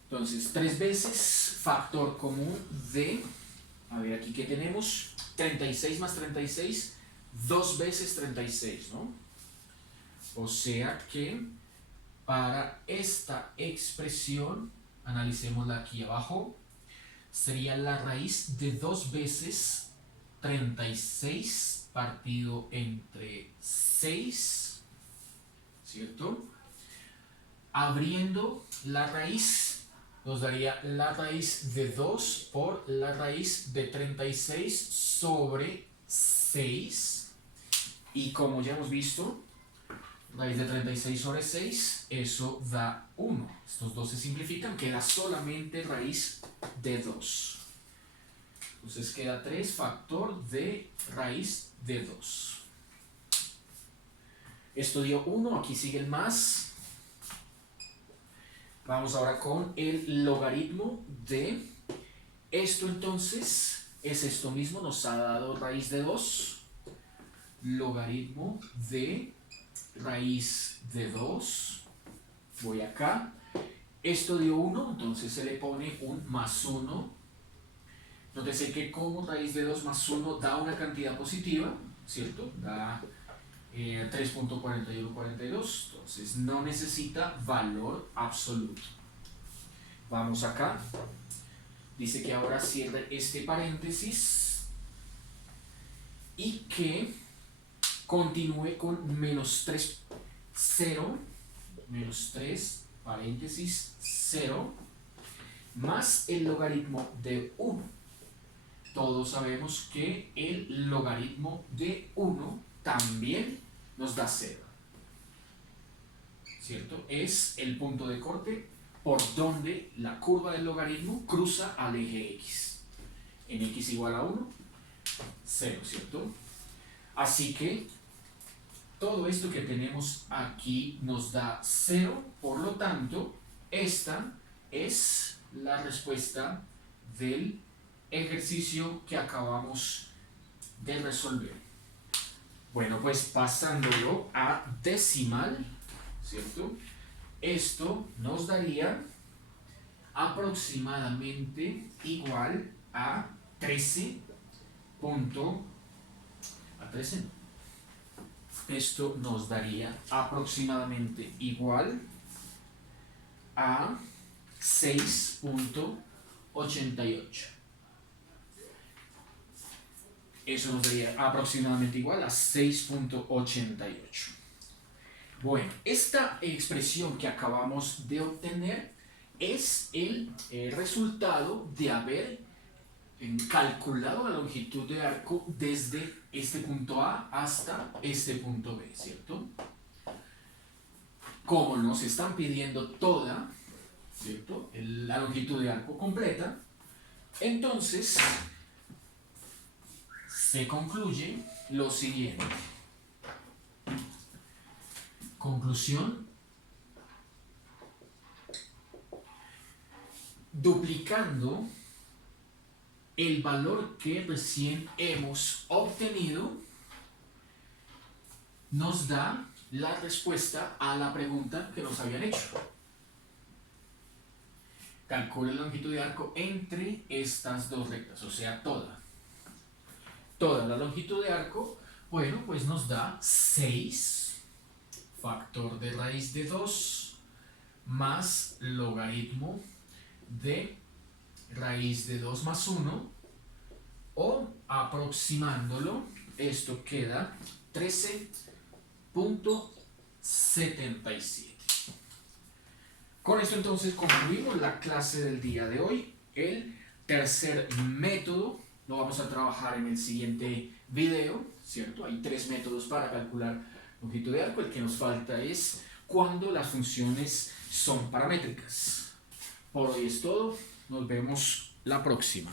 Entonces, 3 veces factor común de. A ver, aquí que tenemos 36 más 36, 2 veces 36, ¿no? O sea que para esta expresión, analicémosla aquí abajo, sería la raíz de 2 veces 36 partido entre 6, ¿cierto? Abriendo la raíz, nos daría la raíz de 2 por la raíz de 36 sobre 6. Y como ya hemos visto, raíz de 36 sobre 6, eso da 1. Estos dos se simplifican, queda solamente raíz de 2. Entonces queda 3 factor de raíz de 2. Esto dio 1, aquí sigue el más. Vamos ahora con el logaritmo de esto. Entonces es esto mismo, nos ha dado raíz de 2. Logaritmo de raíz de 2, voy acá, esto dio 1, entonces se le pone un más 1. Nótese que como raíz de 2 más 1 da una cantidad positiva, ¿cierto? Da 3.4142, entonces no necesita valor absoluto. Vamos acá, dice que ahora cierre este paréntesis y que continúe con menos 3, 0, menos 3, paréntesis 0, más el logaritmo de 1. Todos sabemos que el logaritmo de 1 también nos da 0, ¿cierto? Es el punto de corte por donde la curva del logaritmo cruza al eje x. En x igual a 1, 0, ¿cierto? Así que todo esto que tenemos aquí nos da 0, por lo tanto, esta es la respuesta del ejercicio que acabamos de resolver. Bueno, pues pasándolo a decimal, ¿cierto? Esto nos daría aproximadamente igual a 13. Esto nos daría aproximadamente igual a 6.88. Eso nos daría aproximadamente igual a 6.88. Bueno, esta expresión que acabamos de obtener es el resultado de haber calculado la longitud de arco desde este punto A hasta este punto B, ¿cierto? Como nos están pidiendo toda, ¿cierto?, la longitud de arco completa, entonces se concluye lo siguiente. Conclusión: duplicando el valor que recién hemos obtenido, nos da la respuesta a la pregunta que nos habían hecho. Calcula la longitud de arco entre estas dos rectas, o sea, toda la longitud de arco. Bueno, pues nos da 6 factor de raíz de 2 más logaritmo de raíz de 2 más 1, o aproximándolo, esto queda 13.77. Con esto entonces concluimos la clase del día de hoy. El tercer método lo vamos a trabajar en el siguiente video, ¿cierto? Hay 3 métodos para calcular longitud de arco. El que nos falta es cuando las funciones son paramétricas. Por hoy es todo. Nos vemos la próxima.